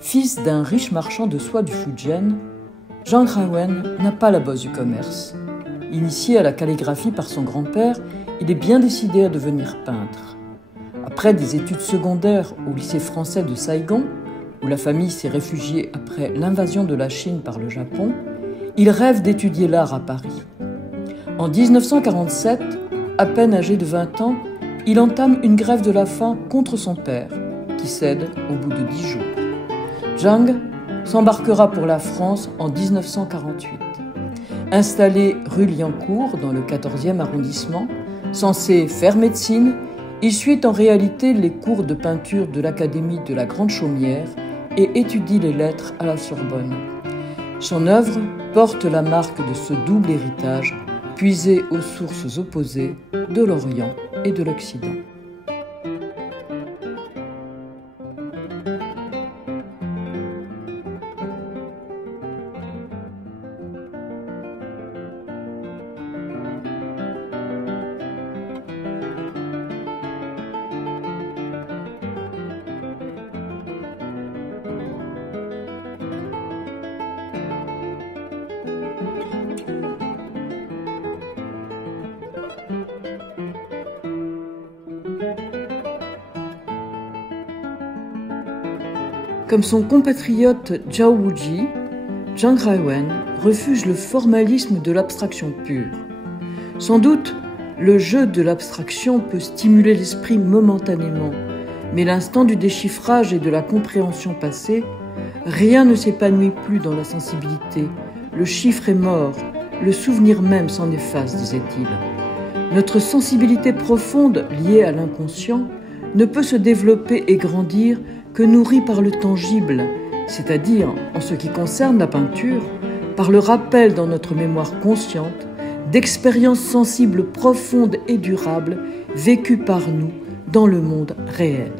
Fils d'un riche marchand de soie du Fujian, Zhang Haiwen n'a pas la bosse du commerce. Initié à la calligraphie par son grand-père, il est bien décidé à devenir peintre. Après des études secondaires au lycée français de Saigon, où la famille s'est réfugiée après l'invasion de la Chine par le Japon, il rêve d'étudier l'art à Paris. En 1947, à peine âgé de 20 ans, il entame une grève de la faim contre son père, qui cède au bout de 10 jours. Zhang s'embarquera pour la France en 1948. Installé rue Liancourt, dans le 14e arrondissement, censé faire médecine, il suit en réalité les cours de peinture de l'Académie de la Grande Chaumière et étudie les lettres à la Sorbonne. Son œuvre porte la marque de ce double héritage, puisé aux sources opposées de l'Orient et de l'Occident. Comme son compatriote Zhao Wuji, Zhang Haiwen refuse le formalisme de l'abstraction pure. Sans doute, le jeu de l'abstraction peut stimuler l'esprit momentanément, mais l'instant du déchiffrage et de la compréhension passée, rien ne s'épanouit plus dans la sensibilité. Le chiffre est mort, le souvenir même s'en efface, disait-il. Notre sensibilité profonde, liée à l'inconscient, ne peut se développer et grandir que nourrie par le tangible, c'est-à-dire, en ce qui concerne la peinture, par le rappel dans notre mémoire consciente d'expériences sensibles profondes et durables vécues par nous dans le monde réel.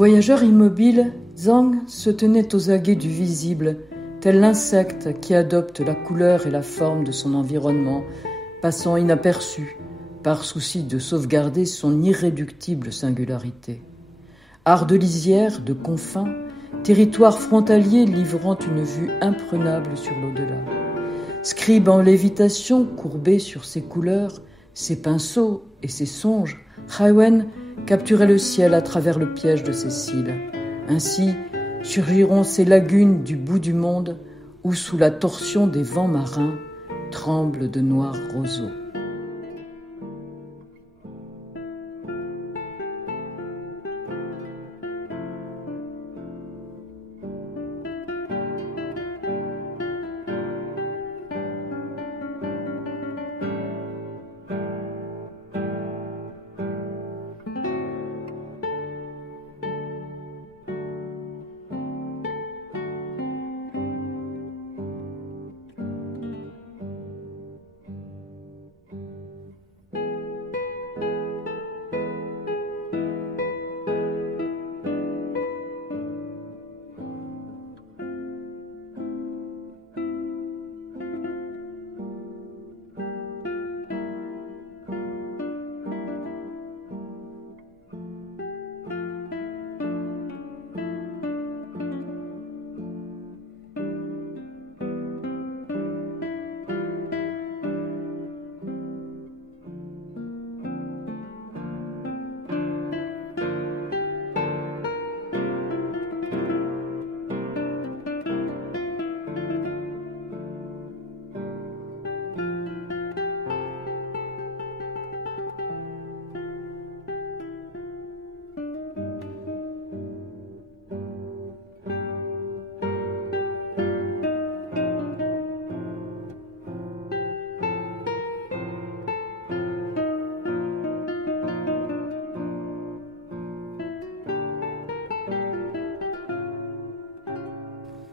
Voyageur immobile, Zhang se tenait aux aguets du visible, tel l'insecte qui adopte la couleur et la forme de son environnement, passant inaperçu, par souci de sauvegarder son irréductible singularité. Art de lisière, de confins, territoire frontalier livrant une vue imprenable sur l'au-delà. Scribe en lévitation, courbé sur ses couleurs, ses pinceaux et ses songes, Haiwen capturait le ciel à travers le piège de ses cils. Ainsi surgiront ces lagunes du bout du monde où, sous la torsion des vents marins, tremblent de noirs roseaux.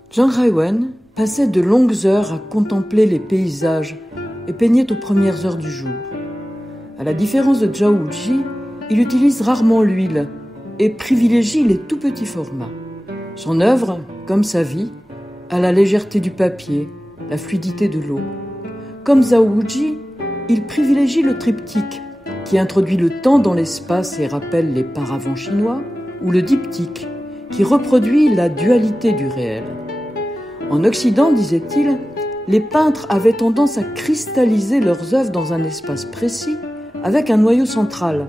Zhang Haiwen passait de longues heures à contempler les paysages et peignait aux premières heures du jour. À la différence de Zhao Wuji, il utilise rarement l'huile et privilégie les tout petits formats. Son œuvre, comme sa vie, a la légèreté du papier, la fluidité de l'eau. Comme Zhao Wuji, il privilégie le triptyque, qui introduit le temps dans l'espace et rappelle les paravents chinois, ou le diptyque, qui reproduit la dualité du réel. En Occident, disait-il, les peintres avaient tendance à cristalliser leurs œuvres dans un espace précis, avec un noyau central.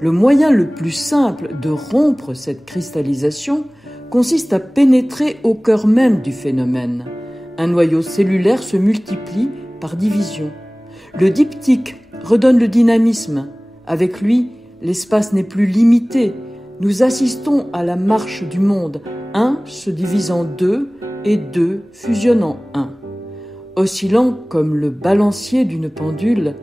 Le moyen le plus simple de rompre cette cristallisation consiste à pénétrer au cœur même du phénomène. Un noyau cellulaire se multiplie par division. Le diptyque redonne le dynamisme. Avec lui, l'espace n'est plus limité. Nous assistons à la marche du monde, un se divise en deux et deux fusionnent en un. Oscillant comme le balancier d'une pendule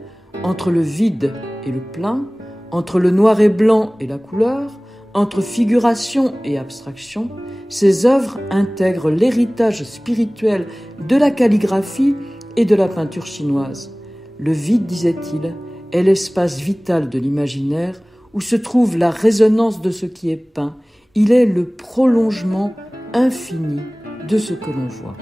entre le vide et le plein, entre le noir et blanc et la couleur, entre figuration et abstraction, ces œuvres intègrent l'héritage spirituel de la calligraphie et de la peinture chinoise. Le vide, disait-il, est l'espace vital de l'imaginaire où se trouve la résonance de ce qui est peint. Il est le prolongement infini de ce que l'on voit.